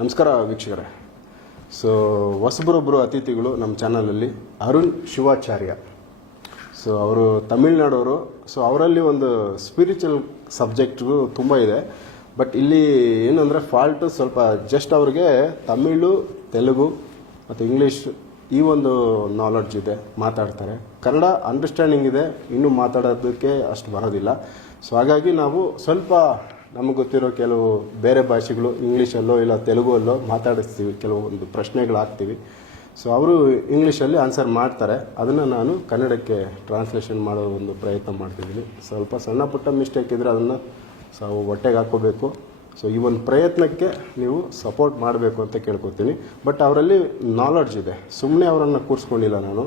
ನಮಸ್ಕಾರ ವೀಕ್ಷಕರೇ. ಸೊ ಹೊಸಬರೊಬ್ಬರು ಅತಿಥಿಗಳು ನಮ್ಮ ಚಾನಲಲ್ಲಿ ಅರುಣ್ ಶಿವಾಚಾರ್ಯ. ಸೊ ಅವರು ತಮಿಳ್ನಾಡವರು. ಸೊ ಅವರಲ್ಲಿ ಒಂದು ಸ್ಪಿರಿಚುವಲ್ ಸಬ್ಜೆಕ್ಟು ತುಂಬ ಇದೆ. ಬಟ್ ಇಲ್ಲಿ ಏನಂದರೆ ಫಾಲ್ಟು ಸ್ವಲ್ಪ ಜಸ್ಟ್ ಅವ್ರಿಗೆ ತಮಿಳು, ತೆಲುಗು ಮತ್ತು ಇಂಗ್ಲೀಷ್ ಈ ಒಂದು ನಾಲೆಡ್ಜ್ ಇದೆ, ಮಾತಾಡ್ತಾರೆ. ಕನ್ನಡ ಅಂಡರ್ಸ್ಟ್ಯಾಂಡಿಂಗ್ ಇದೆ, ಇನ್ನೂ ಮಾತಾಡೋದಕ್ಕೆ ಅಷ್ಟು ಬರೋದಿಲ್ಲ. ಸೊ ಹಾಗಾಗಿ ನಾವು ಸ್ವಲ್ಪ ನಮಗೆ ಗೊತ್ತಿರೋ ಕೆಲವು ಬೇರೆ ಭಾಷೆಗಳು ಇಂಗ್ಲೀಷಲ್ಲೋ ಇಲ್ಲ ತೆಲುಗಲ್ಲೋ ಮಾತಾಡಿಸ್ತೀವಿ, ಕೆಲವೊಂದು ಪ್ರಶ್ನೆಗಳು ಹಾಕ್ತೀವಿ. ಸೊ ಅವರು ಇಂಗ್ಲೀಷಲ್ಲಿ ಆನ್ಸರ್ ಮಾಡ್ತಾರೆ, ಅದನ್ನು ನಾನು ಕನ್ನಡಕ್ಕೆ ಟ್ರಾನ್ಸ್ಲೇಷನ್ ಮಾಡೋ ಒಂದು ಪ್ರಯತ್ನ ಮಾಡ್ತಿದ್ದೀನಿ. ಸ್ವಲ್ಪ ಸಣ್ಣ ಪುಟ್ಟ ಮಿಸ್ಟೇಕ್ ಇದ್ದರೆ ಅದನ್ನು ಹೊಟ್ಟೆಗೆ ಹಾಕ್ಕೋಬೇಕು. ಸೊ ಈ ಒಂದು ಪ್ರಯತ್ನಕ್ಕೆ ನೀವು ಸಪೋರ್ಟ್ ಮಾಡಬೇಕು ಅಂತ ಕೇಳ್ಕೊತೀನಿ. ಬಟ್ ಅವರಲ್ಲಿ ನಾಲೆಡ್ಜ್ ಇದೆ, ಸುಮ್ಮನೆ ಅವರನ್ನು ಕೂರಿಸ್ಕೊಂಡಿಲ್ಲ ನಾನು.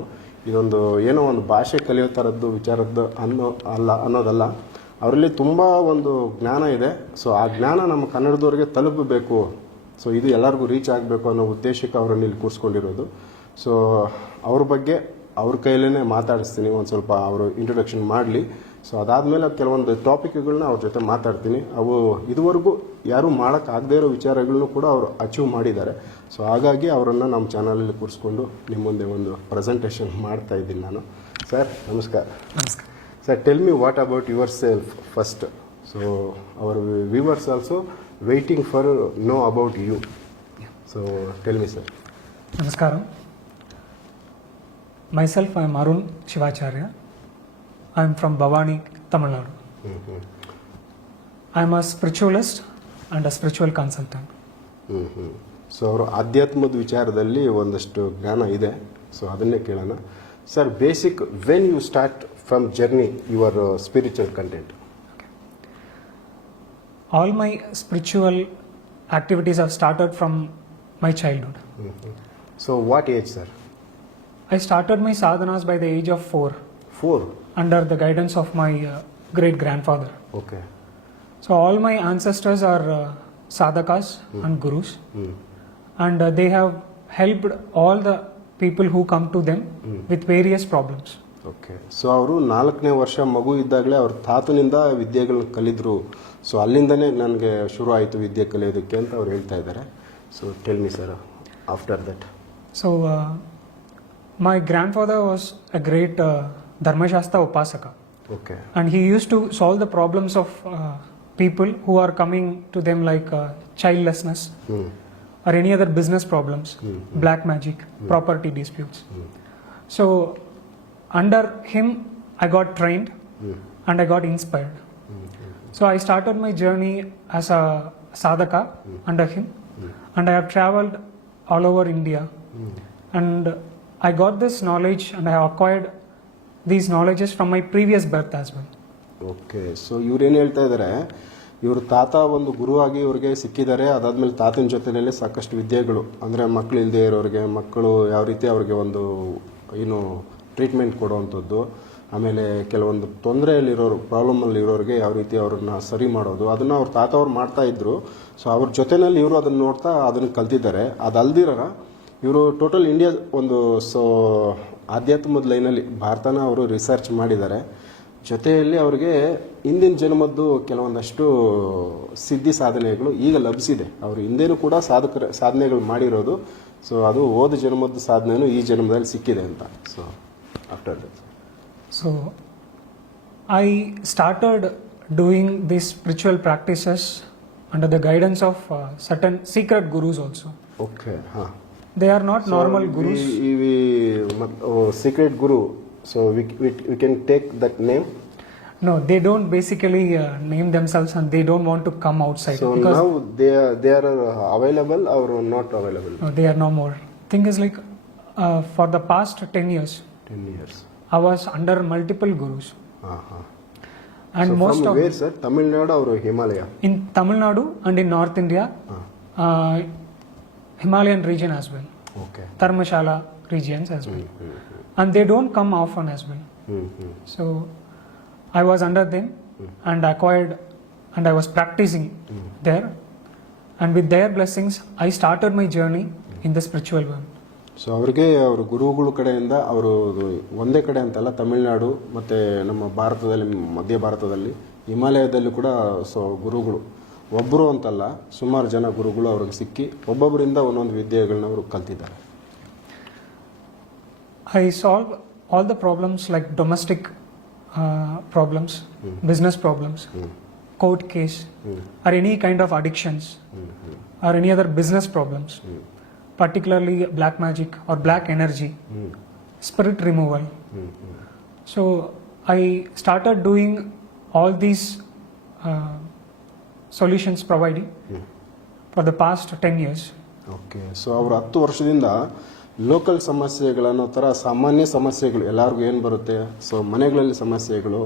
ಇದೊಂದು ಏನೋ ಒಂದು ಭಾಷೆ ಕಲಿಯೋ ಥರದ್ದು ವಿಚಾರದ್ದು ಅನ್ನೋದಲ್ಲ. ಅವರಲ್ಲಿ ತುಂಬ ಒಂದು ಜ್ಞಾನ ಇದೆ. ಸೊ ಆ ಜ್ಞಾನ ನಮ್ಮ ಕನ್ನಡದವ್ರಿಗೆ ತಲುಪಬೇಕು. ಸೊ ಇದು ಎಲ್ಲರಿಗೂ ರೀಚ್ ಆಗಬೇಕು ಅನ್ನೋ ಉದ್ದೇಶಕ್ಕೆ ಅವರನ್ನು ಇಲ್ಲಿ ಕೂರಿಸ್ಕೊಂಡಿರೋದು. ಸೊ ಅವ್ರ ಬಗ್ಗೆ ಅವ್ರ ಕೈಲೇ ಮಾತಾಡಿಸ್ತೀನಿ. ಒಂದು ಸ್ವಲ್ಪ ಅವರು ಇಂಟ್ರೊಡಕ್ಷನ್ ಮಾಡಲಿ. ಸೊ ಅದಾದಮೇಲೆ ಕೆಲವೊಂದು ಟಾಪಿಕ್ಗಳನ್ನ ಅವ್ರ ಜೊತೆ ಮಾತಾಡ್ತೀನಿ. ಅವು ಇದುವರೆಗೂ ಯಾರೂ ಮಾಡೋಕ್ಕಾಗದೇ ಇರೋ ವಿಚಾರಗಳನ್ನು ಕೂಡ ಅವರು ಅಚೀವ್ ಮಾಡಿದ್ದಾರೆ. ಸೊ ಹಾಗಾಗಿ ಅವರನ್ನು ನಮ್ಮ ಚಾನಲಲ್ಲಿ ಕೂರಿಸ್ಕೊಂಡು ನಿಮ್ಮ ಮುಂದೆ ಒಂದು ಪ್ರೆಸೆಂಟೇಷನ್ ಮಾಡ್ತಾ ಇದ್ದೀನಿ ನಾನು. ಸರ್ ನಮಸ್ಕಾರ. ನಮಸ್ಕಾರ sir, tell me what about your self first. So our viewers also waiting for know about you. So tell me, sir. Namaskaram. Myself, I am Arun Shivacharya. I am from Bhavani, Tamil Nadu. I am a spiritualist and a spiritual consultant. So ಅವರು ಆಧ್ಯಾತ್ಮದ ವಿಚಾರದಲ್ಲಿ ಒಂದಷ್ಟು ಜ್ಞಾನ ಇದೆ. So ಅದನ್ನೇ ಕೇಳೋಣ. Sir, basic when you start from journey your spiritual content? All my spiritual activities have started from my childhood. So what age, sir? I started my sadhanas by the age of 4. 4? Under the guidance of my great grandfather. Okay. So all my ancestors are sadhakas and gurus. And they have helped all the people who come to them with various problems. Okay. So ಅವರು 4ನೇ ವರ್ಷ ಮಗು ಇದ್ದಾಗಲೇ ಅವ್ರ ತಾತನಿಂದ ವಿದ್ಯೆಗಳನ್ನ ಕಲಿದ್ರು. So ಅಲ್ಲಿಂದನೇ ನನಗೆ ಶುರು ಆಯಿತು ವಿದ್ಯೆ ಕಲಿಯೋದಕ್ಕೆ ಅಂತ ಅವ್ರು ಹೇಳ್ತಾ ಇದ್ದಾರೆ. So tell me sir, after that. So my grandfather was a great Dharmashastra Upasaka. Okay. And he used to solve the problems of people who are coming to them like childlessness or any other business problems, black magic, property disputes. So under him I got trained and I got inspired. So I started my journey as a sadhaka under him, and I have traveled all over India, and I got this knowledge and I have acquired these knowledges from my previous birth as well. Okay. So ಇವ್ರೇನು ಹೇಳ್ತಾ ಇದ್ದಾರೆ, ಇವ್ರ ತಾತ ಒಂದು ಗುರುವಾಗಿ ಇವ್ರಿಗೆ ಸಿಕ್ಕಿದ್ದಾರೆ. ಅದಾದಮೇಲೆ ತಾತನ ಜೊತೆಯಲ್ಲಿ ಸಾಕಷ್ಟು ವಿದ್ಯೆಗಳು, ಅಂದರೆ ಮಕ್ಕಳು ಇಲ್ಲದೆ ಇರೋರಿಗೆ ಮಕ್ಕಳು ಯಾವ ರೀತಿ ಅವ್ರಿಗೆ ಒಂದು ಏನು ಟ್ರೀಟ್ಮೆಂಟ್ ಕೊಡುವಂಥದ್ದು, ಆಮೇಲೆ ಕೆಲವೊಂದು ತೊಂದರೆಯಲ್ಲಿರೋರು, ಪ್ರಾಬ್ಲಮಲ್ಲಿರೋರಿಗೆ ಯಾವ ರೀತಿ ಅವ್ರನ್ನ ಸರಿ ಮಾಡೋದು, ಅದನ್ನು ಅವ್ರ ತಾತ ಅವ್ರು ಮಾಡ್ತಾಯಿದ್ರು. ಸೊ ಅವ್ರ ಜೊತೆಯಲ್ಲಿ ಇವರು ಅದನ್ನು ನೋಡ್ತಾ ಅದನ್ನು ಕಲ್ತಿದ್ದಾರೆ. ಅದಲ್ದಿರ ಇವರು ಟೋಟಲ್ ಇಂಡಿಯಾ ಒಂದು ಆಧ್ಯಾತ್ಮದ ಲೈನಲ್ಲಿ ಭಾರತನ ಅವರು ರಿಸರ್ಚ್ ಮಾಡಿದ್ದಾರೆ. ಜೊತೆಯಲ್ಲಿ ಅವ್ರಿಗೆ ಹಿಂದಿನ ಜನ್ಮದ್ದು ಕೆಲವೊಂದಷ್ಟು ಸಿದ್ಧಿ ಸಾಧನೆಗಳು ಈಗ ಲಭಿಸಿದೆ. ಅವರು ಹಿಂದೇನೂ ಕೂಡ ಸಾಧನೆಗಳು ಮಾಡಿರೋದು. ಸೊ ಅದು ಹೋದ ಜನ್ಮದ ಸಾಧನೆಯೂ ಈ ಜನ್ಮದಲ್ಲಿ ಸಿಕ್ಕಿದೆ ಅಂತ. So after that, so I started doing these spiritual practices under the guidance of certain secret gurus also. Okay. They are not normal gurus. Secret guru, so we can take that name? No, they don't basically name themselves and they don't want to come outside. So now they are available or not available? No, they are no more. Thing is like for the past 10 years 10 years I was under multiple gurus. And so most from of where, sir? Tamil Nadu or Himalaya? in Tamil Nadu and in North India, Himalayan region as well, Okay. Dharmashala regions as well. And they don't come often as well. So I was under them and acquired, and I was practicing there, and with their blessings I started my journey in the spiritual world. So ಅವ್ರಿಗೆ ಅವರು ಗುರುಗಳ ಕಡೆಯಿಂದ ಅವರು ಒಂದೇ ಕಡೆ ಅಂತಲ್ಲ, ತಮಿಳುನಾಡು ಮತ್ತು ನಮ್ಮ ಭಾರತದಲ್ಲಿ, ಮಧ್ಯ ಭಾರತದಲ್ಲಿ, ಹಿಮಾಲಯದಲ್ಲಿ ಕೂಡ ಸೊ ಗುರುಗಳು ಒಬ್ಬರು ಅಂತಲ್ಲ, ಸುಮಾರು ಜನ ಗುರುಗಳು ಅವ್ರಿಗೆ ಸಿಕ್ಕಿ ಒಬ್ಬೊಬ್ಬರಿಂದ ಒಂದೊಂದು ವಿದ್ಯೆಗಳನ್ನ ಅವರು ಕಲ್ತಿದ್ದಾರೆ. I solve all the problems like domestic problems, business problems, court case, or any kind of addictions, or any other business problems, particularly black magic or black energy, spirit removal. So I started doing all these solutions providing for the past 10 years. Okay. So ಅವರು 10 ವರ್ಷದಿಂದ local ಸಮಸ್ಯೆಗಳನ್ನೋ ಥರ ಸಾಮಾನ್ಯ ಸಮಸ್ಯೆಗಳು ಎಲ್ಲರಿಗೂ ಏನು ಬರುತ್ತೆ, so ಮನೆಗಳಲ್ಲಿ ಸಮಸ್ಯೆಗಳು,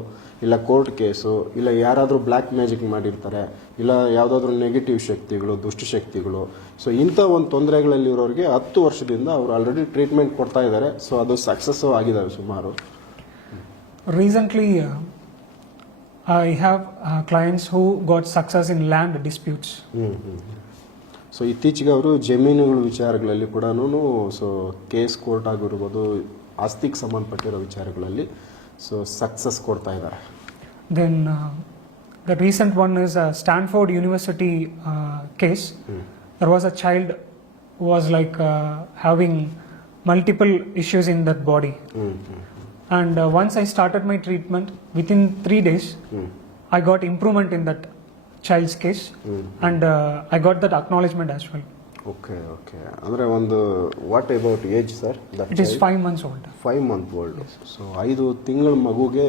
ಇಲ್ಲ ಕೋರ್ಟ್ ಕೇಸು, ಇಲ್ಲ ಯಾರಾದರೂ ಬ್ಲ್ಯಾಕ್ ಮ್ಯಾಜಿಕ್ ಮಾಡಿರ್ತಾರೆ, ಇಲ್ಲ ಯಾವುದಾದ್ರೂ ನೆಗೆಟಿವ್ ಶಕ್ತಿಗಳು, ದುಷ್ಟಶಕ್ತಿಗಳು, ಸೊ ಇಂಥ ಒಂದು ತೊಂದರೆಗಳಲ್ಲಿರೋರಿಗೆ 10 ವರ್ಷದಿಂದ ಅವರು ಆಲ್ರೆಡಿ ಟ್ರೀಟ್ಮೆಂಟ್ ಕೊಡ್ತಾ ಇದ್ದಾರೆ. ಸೊ ಅದು ಸಕ್ಸಸ್ಸು ಆಗಿದ್ದಾವೆ ಸುಮಾರು. Recently, I have clients who got success in land disputes. So ಇತ್ತೀಚೆಗೆ ಅವರು ಜಮೀನುಗಳ ವಿಚಾರಗಳಲ್ಲಿ ಕೂಡ ಸೊ ಕೇಸ್ ಕೋರ್ಟ್ ಆಗಿರ್ಬೋದು, ಆಸ್ತಿಗೆ ಸಂಬಂಧಪಟ್ಟಿರೋ ವಿಚಾರಗಳಲ್ಲಿ ಸೊ ಸಕ್ಸಸ್ ಕೊಡ್ತಾ ಇದ್ದಾರೆ. Then the recent one is a Stanford University case. There was a child who was like having multiple issues in that body. And once I started my treatment, within 3 days, I got improvement in that child's case, and I got that acknowledgement as well. Okay. ಅಂದರೆ ಒಂದು what about age sir? It is 5 months old. 5 month old. So 5 ತಿಂಗಳ ಮಗುಗೆ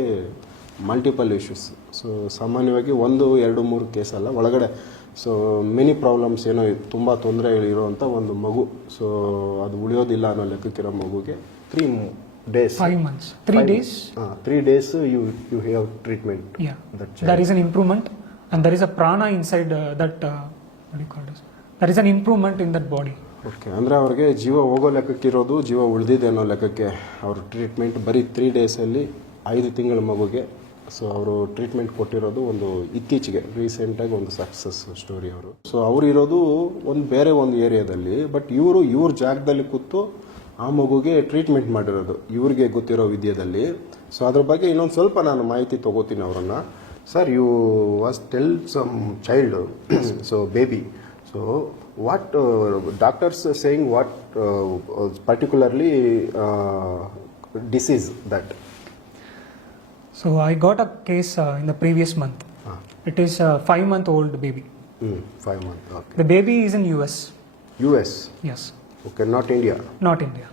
multiple issues. So ಸಾಮಾನ್ಯವಾಗಿ 1, 2, 3 case ಅಲ್ಲ, ಒಳಗಡೆ so many problems ಏನೋ ತುಂಬ ತೊಂದರೆಗಳಿರೋಂಥ ಒಂದು ಮಗು. ಸೊ ಅದು ಉಳಿಯೋದಿಲ್ಲ ಅನ್ನೋ ಲೆಕ್ಕಕ್ಕಿರೋ ಮಗುಗೆ 3 days. 5 months. 3 days. 3 days you have treatment. Yeah. That child. There is an improvement, and there is a prana inside that. What do you call this? There is an improvement in that body. Okay. ಅಂದರೆ ಅವ್ರಿಗೆ ಜೀವ ಹೋಗೋ ಲೆಕ್ಕಕ್ಕಿರೋದು ಜೀವ ಉಳಿದಿದೆ ಅನ್ನೋ ಲೆಕ್ಕಕ್ಕೆ ಅವ್ರ treatment ಬರೀ 3 ಡೇಸಲ್ಲಿ 5 ತಿಂಗಳ ಮಗುಗೆ ಸೊ ಅವರು ಟ್ರೀಟ್ಮೆಂಟ್ ಕೊಟ್ಟಿರೋದು ಒಂದು ಇತ್ತೀಚೆಗೆ ರೀಸೆಂಟಾಗಿ ಒಂದು ಸಕ್ಸಸ್ ಸ್ಟೋರಿ ಅವರು. ಸೊ ಅವ್ರು ಇರೋದು ಒಂದು ಬೇರೆ ಒಂದು ಏರಿಯಾದಲ್ಲಿ, ಬಟ್ ಇವ್ರ ಜಾಗದಲ್ಲಿ ಕೂತು ಆ ಮಗುಗೆ ಟ್ರೀಟ್ಮೆಂಟ್ ಮಾಡಿರೋದು ಇವ್ರಿಗೆ ಗೊತ್ತಿರೋ ವಿದ್ಯೆಯಲ್ಲಿ. ಸೊ ಅದ್ರ ಬಗ್ಗೆ ಇನ್ನೊಂದು ಸ್ವಲ್ಪ ನಾನು ಮಾಹಿತಿ ತೊಗೋತೀನಿ ಅವರನ್ನು. Sir, you was tell some child, so baby, so what doctors saying what particularly disease that? So I got a case in the previous month. It is a 5-month-old baby. 5 months. Okay. The baby is in US. US. Yes. Okay, not India. Not India.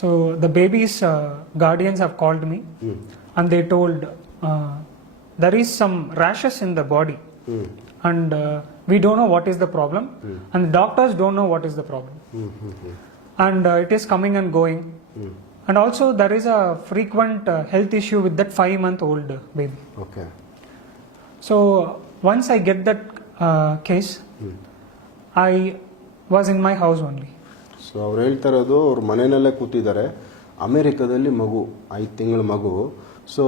So the baby's guardians have called me, and they told there is some rashes in the body, and we don't know what is the problem, and the doctors don't know what is the problem, and it is coming and going, and also there is a frequent health issue with that 5-month-old baby. Okay. So once I get that case, I was in my house only. So ಅವ್ರು ಹೇಳ್ತಾ ಇರೋದು ಅವ್ರ ಮನೆಯಲ್ಲೇ ಕೂತಿದ್ದಾರೆ, ಅಮೇರಿಕಾದಲ್ಲಿ ಮಗು 5 ತಿಂಗಳ ಮಗು. So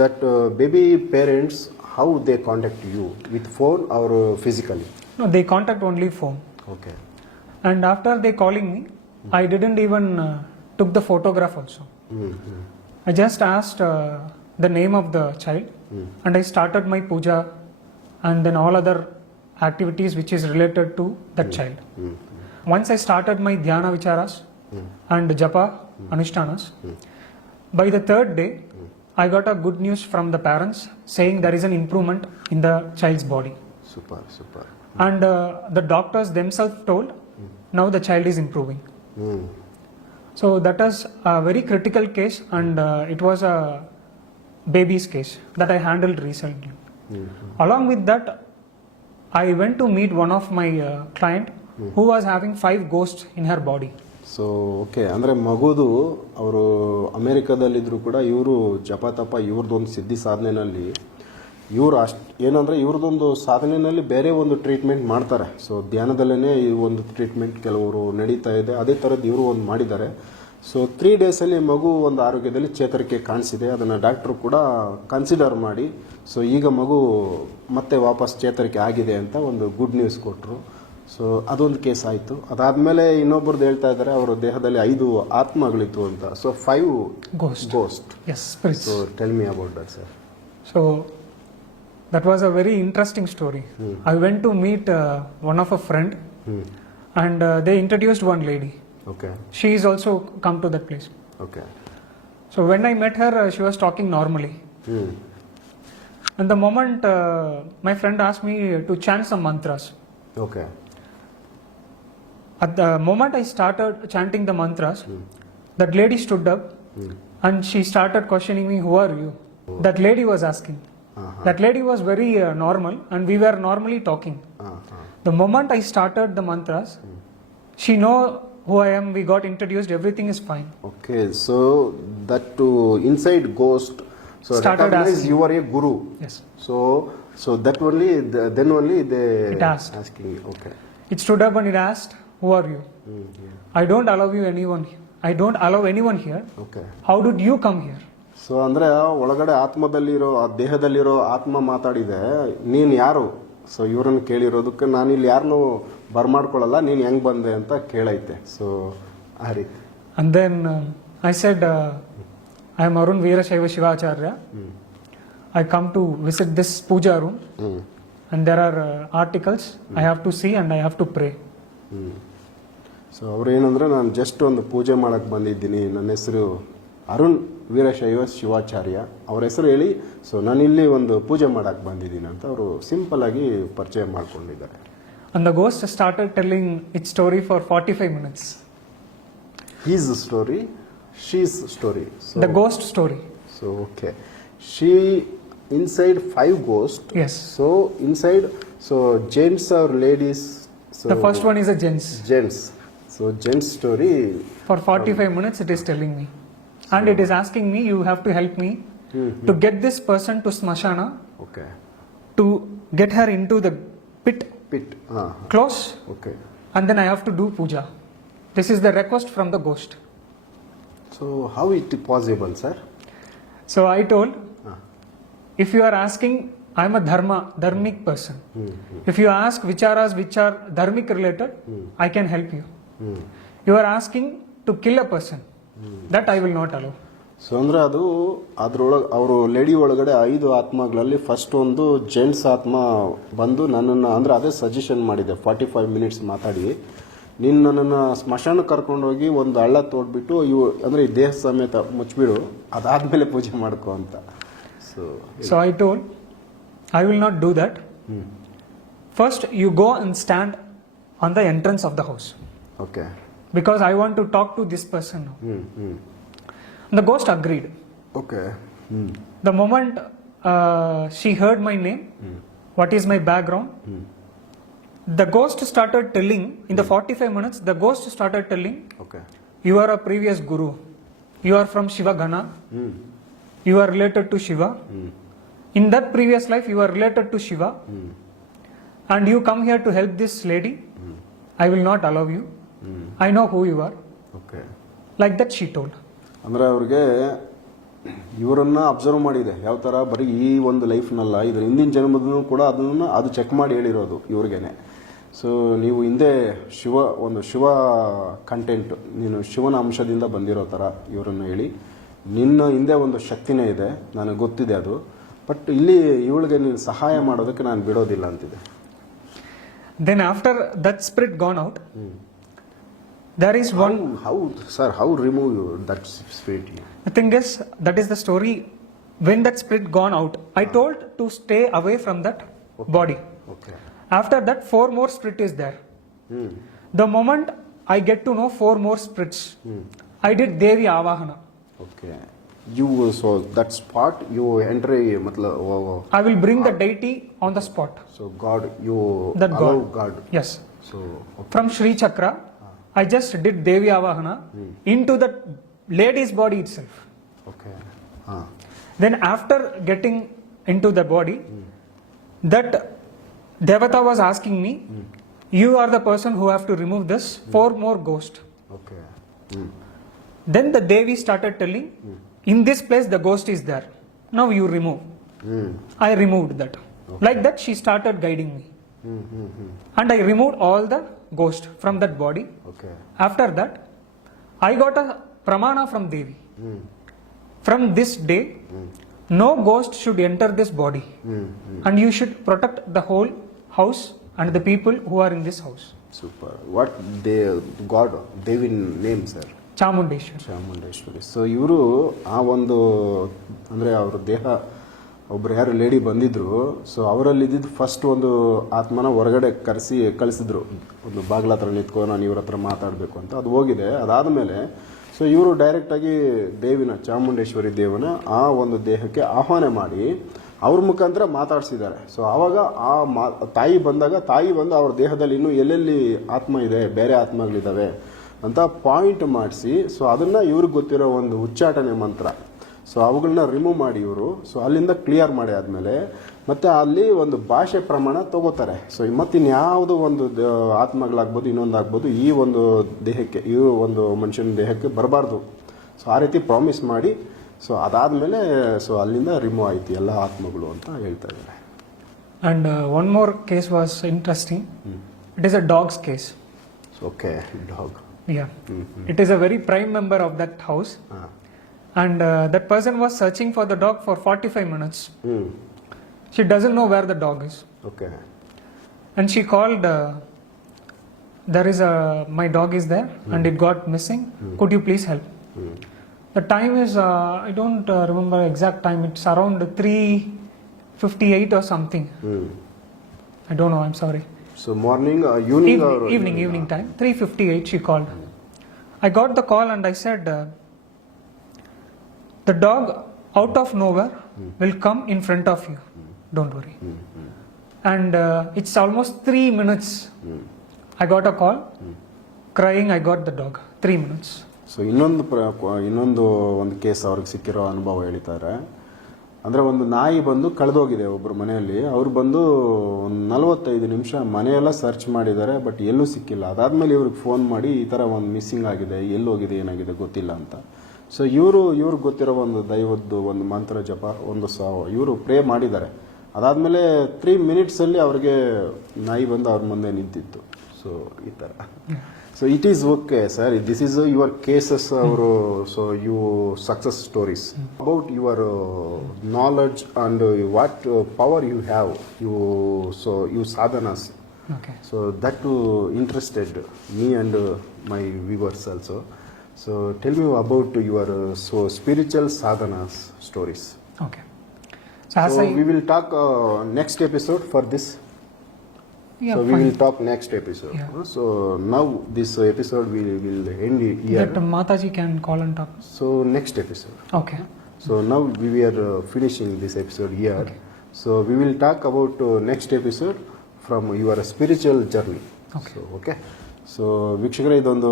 that baby parents, how they contact you, with phone or physically? No, they contact only phone. Okay. And after they calling me, I didn't even took the photograph also. I just asked the name of the child, and I started my puja and then all other activities which is related to that child. Once I started my dhyana vicharas and japa anushtanas, by the 3rd day, I got a good news from the parents saying there is an improvement in the child's body. Super, super. And the doctors themselves told, now the child is improving. So that is a very critical case, and it was a baby's case that I handled recently. Along with that, I went to meet one of my client who was having 5 ghosts in her body. So okay, ಅಂದರೆ ಮಗುದು ಅವರು ಅಮೇರಿಕಾದಲ್ಲಿದ್ದರೂ ಕೂಡ ಇವರು ಜಪ ತಪ ಇವ್ರದ್ದೊಂದು ಸಿದ್ಧಿ ಸಾಧನೆಯಲ್ಲಿ ಇವರು ಏನಂದರೆ ಇವ್ರದ್ದೊಂದು ಸಾಧನೆಯಲ್ಲಿ ಬೇರೆ ಒಂದು ಟ್ರೀಟ್ಮೆಂಟ್ ಮಾಡ್ತಾರೆ. ಸೊ ಧ್ಯಾನದಲ್ಲೇ ಈ ಒಂದು ಟ್ರೀಟ್ಮೆಂಟ್ ಕೆಲವರು ನಡೀತಾ ಇದೆ, ಅದೇ ಥರದ್ದು ಇವರು ಒಂದು ಮಾಡಿದ್ದಾರೆ. ಸೊ 3 ಡೇಸಲ್ಲಿ ಮಗು ಒಂದು ಆರೋಗ್ಯದಲ್ಲಿ ಚೇತರಿಕೆ ಕಾಣಿಸಿದೆ. ಅದನ್ನು ಡಾಕ್ಟ್ರು ಕೂಡ ಕನ್ಸಿಡರ್ ಮಾಡಿ ಸೊ ಈಗ ಮಗು ಮತ್ತೆ ವಾಪಸ್ ಚೇತರಿಕೆ ಆಗಿದೆ ಅಂತ ಒಂದು ಗುಡ್ ನ್ಯೂಸ್ ಕೊಟ್ಟರು. ಸೊ ಅದೊಂದು ಕೇಸ್ ಆಯಿತು. ಅದಾದಮೇಲೆ ಇನ್ನೊಬ್ಬರದ್ದು ಹೇಳ್ತಾ ಇದ್ದಾರೆ ಅವರ ದೇಹದಲ್ಲಿ 5 ಆತ್ಮಗಳಿತ್ತು ಅಂತ. So 5 ghost. Yes, spirits. So tell me about that sir. So That was a very interesting story. I went to meet one of a friend, and they introduced one lady. Okay. She is also come to that place. Okay. So when I met her, she was talking normally. And the moment my friend asked me to chant some mantras. Okay. At the moment I started chanting the mantras, that lady stood up and she started questioning me, "Who are you?" That lady was asking. That lady was very normal, and we were normally talking. The moment I started the mantras, she know who I am. We got introduced. Everything is fine. Okay, so that inside ghost Started recognize asking. you are a guru. Yes. So that only then only they It asked. asking you. Okay. It stood up and it asked, "Who are you?" I don't allow you anyone. I don't allow anyone here. Okay. How did you come here? So ಅಂದ್ರೆ ಒಳಗಡೆ ಆತ್ಮದಲ್ಲಿರೋ ಆ ದೇಹದಲ್ಲಿರೋ ಆತ್ಮ ಮಾತಾಡಿದೆ, ನೀನ್ ಯಾರು? So ಇವ್ರನ್ನ ಕೇಳಿರೋದಕ್ಕೆ ನಾನು ಇಲ್ಲಿ ಯಾರನ್ನೂ ಬರ್ಮಾಡ್ಕೊಳ್ಳಲ್ಲ, ನೀನ್ ಹೆಂಗ್ ಬಂದೆ ಅಂತ ಕೇಳೈತೆ. ಸೊ ಆ ರೀತಿ. And then I said, I am Arun Veerashaiva Shivacharya. I come to visit this puja room, and there are articles I have to see and I have to pray. So ಅವ್ರೇನಂದ್ರೆ ನಾನು just ಒಂದು ಪೂಜೆ ಮಾಡಕ್ ಬಂದಿದ್ದೀನಿ, ನನ್ನ ಹೆಸರು ಅರುಣ್ ವೀರಶೈವ ಶಿವಾಚಾರ್ಯ, ಅವ್ರ ಹೆಸರು ಹೇಳಿ, ಸೊ ನಾನು ಇಲ್ಲಿ ಒಂದು ಪೂಜೆ ಮಾಡಕ್ ಬಂದಿದ್ದೀನಿ ಅಂತ ಅವರು ಸಿಂಪಲ್ ಆಗಿ ಪರಿಚಯ ಮಾಡ್ಕೊಂಡಿದ್ದಾರೆ. And the ghost started telling its story for 45 minutes. His story, she's story. So, The ghost story. So okay, she inside 5 ghosts. Yes. So inside, so gents or ladies? So The first one is a gents. Gents. So gents story. For 45 minutes it is telling me. And it is asking me, you have to help me to get this person to Smashana, Okay. to get her into the pit, Pit. close, Okay. and then I have to do puja. This is the request from the ghost. So how it possible, sir? So I told, if you are asking, I am a dharmic person. If you ask vicharas which are dharmic related, I can help you. You are asking to kill a person, that I will not allow. So ಅಂದ್ರೆ ಅದು ಅದ್ರೊಳಗೆ ಅವರು lady ಒಳಗಡೆ 5 ಆತ್ಮಗಳಲ್ಲಿ first ಒಂದು gents ಆತ್ಮ ಬಂದು ನನ್ನನ್ನು, ಅಂದ್ರೆ ಅದೇ ಸಜೆಷನ್ ಮಾಡಿದೆ, 45 ಮಿನಿಟ್ಸ್ ಮಾತಾಡಿ ನೀನು ನನ್ನನ್ನು ಸ್ಮಶಾನಕ್ಕೆ ಕರ್ಕೊಂಡೋಗಿ ಒಂದು ಹಳ್ಳ ತೋಡ್ಬಿಟ್ಟು ಇವು ಅಂದರೆ ಈ ದೇಹ ಸಮೇತ ಮುಚ್ಚಿಬಿಡು, ಅದಾದಮೇಲೆ ಪೂಜೆ ಮಾಡ್ಕೊ ಅಂತ. So I told, I will not do that. First you go and stand on the entrance of the house, okay. because I want to talk to this person now. The ghost agreed. Okay. The moment she heard my name, what is my background, the ghost started telling, in the 45 minutes, the ghost started telling, okay. you are a previous guru, you are from Shiva Gana, you are related to Shiva. In that previous life, you are related to Shiva, and you come here to help this lady. I will not allow you. I know who you are. Okay. Like that she told. ಅಂದರೆ ಅವ್ರಿಗೆ ಇವರನ್ನ observe ಮಾಡಿದೆ, ಯಾವ ಥರ ಬರೀ ಈ ಒಂದು ಲೈಫ್ನಲ್ಲ, ಇದ್ರ ಹಿಂದಿನ ಜನ್ಮದೂ ಕೂಡ ಅದನ್ನು ಅದು ಚೆಕ್ ಮಾಡಿ ಹೇಳಿರೋದು ಇವ್ರಿಗೇನೆ. ಸೊ ನೀವು ಹಿಂದೆ ಶಿವ ಕಂಟೆಂಟ್, ನೀನು ಶಿವನ ಅಂಶದಿಂದ ಬಂದಿರೋ ಥರ ಇವರನ್ನು ಹೇಳಿ, ನಿನ್ನ ಹಿಂದೆ ಒಂದು ಶಕ್ತಿನೇ ಇದೆ, ನನಗೆ ಗೊತ್ತಿದೆ ಅದು, ಬಟ್ ಇಲ್ಲಿ ಇವಳಿಗೆ ನೀನು ಸಹಾಯ ಮಾಡೋದಕ್ಕೆ ನಾನು ಬಿಡೋದಿಲ್ಲ ಅಂತಿದೆ. Then after that spirit gone out, there is one. How remove that spirit? The thing is, that is the story. When that spirit gone out, I told to stay away from that body. Okay. After that, 4 more spirit is there. The moment I get to know 4 more spirits, I did Devi Avahana. Okay. So that spot you enter, I will bring the deity on the spot. So God, you That allow God. God. Yes. So okay. From Sri Chakra, I just did Devi Avahana into the lady's body itself. Okay. Then after getting into the body, that Devata was asking me, you are the person who have to remove this 4 more ghosts. Okay. Then the Devi started telling, in this place the ghost is there. Now you remove. I removed that. Like that she started guiding me. And I removed all the ghost from that body. Okay. After that, I got a pramana from Devi. From this day, no ghost should enter this body, and you should protect the whole house and the people who are in this house. Super. What god ದೇವಿನ name sir? Chamundeshwari. Chamundeshwari. So ಇವರು ಆ ಒಂದು ಅಂದರೆ ಅವ್ರ ದೇಹ ಒಬ್ರು ಯಾರು lady ಬಂದಿದ್ರು, ಸೊ ಅವರಲ್ಲಿ ಇದ್ದಿದ್ದು ಫಸ್ಟ್ ಒಂದು ಆತ್ಮನ ಹೊರಗಡೆ ಕಳಿಸಿದ್ರು, ಒಂದು ಬಾಗ್ಲ ಹತ್ರ ನಿಂತ್ಕೊ ನಾನು ಇವ್ರ ಹತ್ರ ಮಾತಾಡಬೇಕು ಅಂತ. ಅದು ಹೋಗಿದೆ. ಅದಾದಮೇಲೆ ಸೊ ಇವರು ಡೈರೆಕ್ಟಾಗಿ ದೇವಿನ ಚಾಮುಂಡೇಶ್ವರಿ ದೇವನ ಆ ಒಂದು ದೇಹಕ್ಕೆ ಆಹ್ವಾನ ಮಾಡಿ ಅವ್ರ ಮುಖಾಂತರ ಮಾತಾಡಿಸಿದ್ದಾರೆ. ಸೊ ಆವಾಗ ಆ ತಾಯಿ ಬಂದಾಗ ತಾಯಿ ಬಂದು ಅವ್ರ ದೇಹದಲ್ಲಿ ಇನ್ನೂ ಎಲ್ಲೆಲ್ಲಿ ಆತ್ಮ ಇದೆ, ಬೇರೆ ಆತ್ಮಗಳಿದ್ದಾವೆ ಅಂತ ಪಾಯಿಂಟ್ ಮಾಡಿಸಿ, ಸೊ ಅದನ್ನು ಇವ್ರಿಗೆ ಗೊತ್ತಿರೋ ಒಂದು ಉಚ್ಚಾಟನೆ ಮಂತ್ರ, ಸೊ ಅವುಗಳನ್ನ ರಿಮೂವ್ ಮಾಡಿ ಇವರು ಸೊ ಅಲ್ಲಿಂದ ಕ್ಲಿಯರ್ ಮಾಡಿ ಆದಮೇಲೆ ಮತ್ತೆ ಅಲ್ಲಿ ಒಂದು ಭಾಷೆ ಪ್ರಮಾಣ ತಗೋತಾರೆ. ಸೊ ಮತ್ತಿನ್ಯಾವುದು ಒಂದು ಆತ್ಮಗಳಾಗ್ಬೋದು ಇನ್ನೊಂದಾಗ್ಬೋದು ಈ ಒಂದು ದೇಹಕ್ಕೆ, ಈ ಒಂದು ಮನುಷ್ಯನ ದೇಹಕ್ಕೆ ಬರಬಾರ್ದು. ಸೊ ಆ ರೀತಿ ಪ್ರಾಮಿಸ್ ಮಾಡಿ ಸೊ ಅದಾದಮೇಲೆ ಸೊ ಅಲ್ಲಿಂದ ರಿಮೂವ್ ಆಯಿತು ಎಲ್ಲ ಆತ್ಮಗಳು ಅಂತ ಹೇಳ್ತಾ ಇದ್ದಾರೆ. And one more case was interesting. It is a dog's case. Okay, dog. Yeah. It is a very prime member of that house. And that person was searching for the dog for 45 minutes. She doesn't know where the dog is. Okay. And she called, my dog is there and it got missing. Could you please help? The time is, I don't remember exact time. It's around 3:58 or something. I don't know, I'm sorry. So morning evening Evening time, 3:58 she called. I got the call and I said, the dog out of nowhere will come in front of you. Don't worry. And it's almost 3 minutes. I got a call, crying, I got the dog. 3 minutes. So ಇನ್ನೊಂದು ಒಂದು case ಅವ್ರಿಗೆ ಸಿಕ್ಕಿರೋ ಅನುಭವ ಹೇಳ್ತಾರೆ. ಅಂದರೆ ಒಂದು ನಾಯಿ ಬಂದು ಕಳೆದೋಗಿದೆ ಒಬ್ಬರು ಮನೆಯಲ್ಲಿ. ಅವ್ರು ಬಂದು ಒಂದು 45 ನಿಮಿಷ ಮನೆಯೆಲ್ಲ ಸರ್ಚ್ ಮಾಡಿದ್ದಾರೆ, ಬಟ್ ಎಲ್ಲೂ ಸಿಕ್ಕಿಲ್ಲ. ಅದಾದಮೇಲೆ ಇವ್ರಿಗೆ ಫೋನ್ ಮಾಡಿ ಈ ಥರ ಒಂದು ಮಿಸ್ಸಿಂಗ್ ಆಗಿದೆ, ಎಲ್ಲೋಗಿದೆ ಏನಾಗಿದೆ ಗೊತ್ತಿಲ್ಲ ಅಂತ. ಸೊ ಇವ್ರಿಗೆ ಗೊತ್ತಿರೋ ಒಂದು ದೈವದ್ದು ಒಂದು ಮಂತ್ರ ಜಪ ಇವರು ಪ್ರೇ ಮಾಡಿದ್ದಾರೆ. ಅದಾದಮೇಲೆ 3 ಮಿನಿಟ್ಸಲ್ಲಿ ಅವ್ರಿಗೆ ನಾಯಿ ಬಂದು ಅವ್ರ ಮುಂದೆ ನಿಂತಿತ್ತು. ಸೊ ಈ ಥರ. So it is okay sir, this is your cases ಅವರು. So you success stories about your knowledge and what power you have, you sadhanas. Okay. So that interested me and my viewers also. So tell me about your spiritual sadhanas stories. Okay. So we will talk next episode for this. Yeah, so we fine. will talk next episode. Yeah. So now this episode we will end here. That Mataji can call and talk. So next episode. Okay. So now we are finishing this episode here. Okay. So we will talk about next episode from your spiritual journey. Okay. So, okay. So ವೀಕ್ಷಕರೇ, ಇದೊಂದು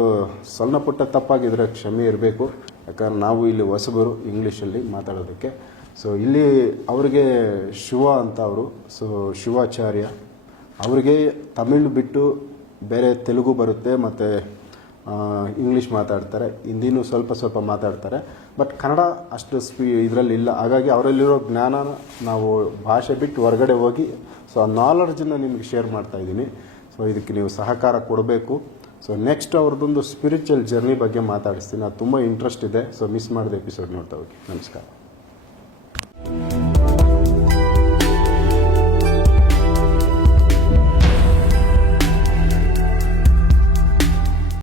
ಸಣ್ಣ ಪುಟ್ಟ ತಪ್ಪಾಗಿದ್ರೆ ಕ್ಷಮೆ ಇರಬೇಕು. ಯಾಕಂದ್ರೆ ನಾವು ಇಲ್ಲಿ ಹೊಸಬರು ಇಂಗ್ಲೀಷಲ್ಲಿ ಮಾತಾಡೋದಕ್ಕೆ. ಸೊ ಇಲ್ಲಿ ಅವರಿಗೆ ಶಿವ ಅಂತ ಅವರು, ಸೊ ಶಿವಾಚಾರ್ಯ, ಅವರಿಗೆ ತಮಿಳು ಬಿಟ್ಟು ಬೇರೆ ತೆಲುಗು ಬರುತ್ತೆ ಮತ್ತು ಇಂಗ್ಲೀಷ್ ಮಾತಾಡ್ತಾರೆ, ಹಿಂದಿನೂ ಸ್ವಲ್ಪ ಮಾತಾಡ್ತಾರೆ, ಬಟ್ ಕನ್ನಡ ಅಷ್ಟು ಇದರಲ್ಲಿ ಇಲ್ಲ. ಹಾಗಾಗಿ ಅವರಲ್ಲಿರೋ ಜ್ಞಾನ ನಾವು ಭಾಷೆ ಬಿಟ್ಟು ಹೊರಗಡೆ ಹೋಗಿ ಸೊ ಆ ನಾಲೆಡ್ಜನ್ನು ನಿಮಗೆ ಶೇರ್ ಮಾಡ್ತಾ ಇದ್ದೀನಿ. ಸೊ ಇದಕ್ಕೆ ನೀವು ಸಹಕಾರ ಕೊಡಬೇಕು. ಸೊ ನೆಕ್ಸ್ಟ್ ಅವ್ರದ್ದೊಂದು ಸ್ಪಿರಿಚುವಲ್ ಜರ್ನಿ ಬಗ್ಗೆ ಮಾತಾಡಿಸ್ತೀನಿ, ಅದು ತುಂಬ ಇಂಟ್ರೆಸ್ಟ್ ಇದೆ. ಸೊ ಮಿಸ್ ಮಾಡಿದ ಎಪಿಸೋಡ್ ನೋಡ್ತಾ ಹೋಗಿ. ನಮಸ್ಕಾರ.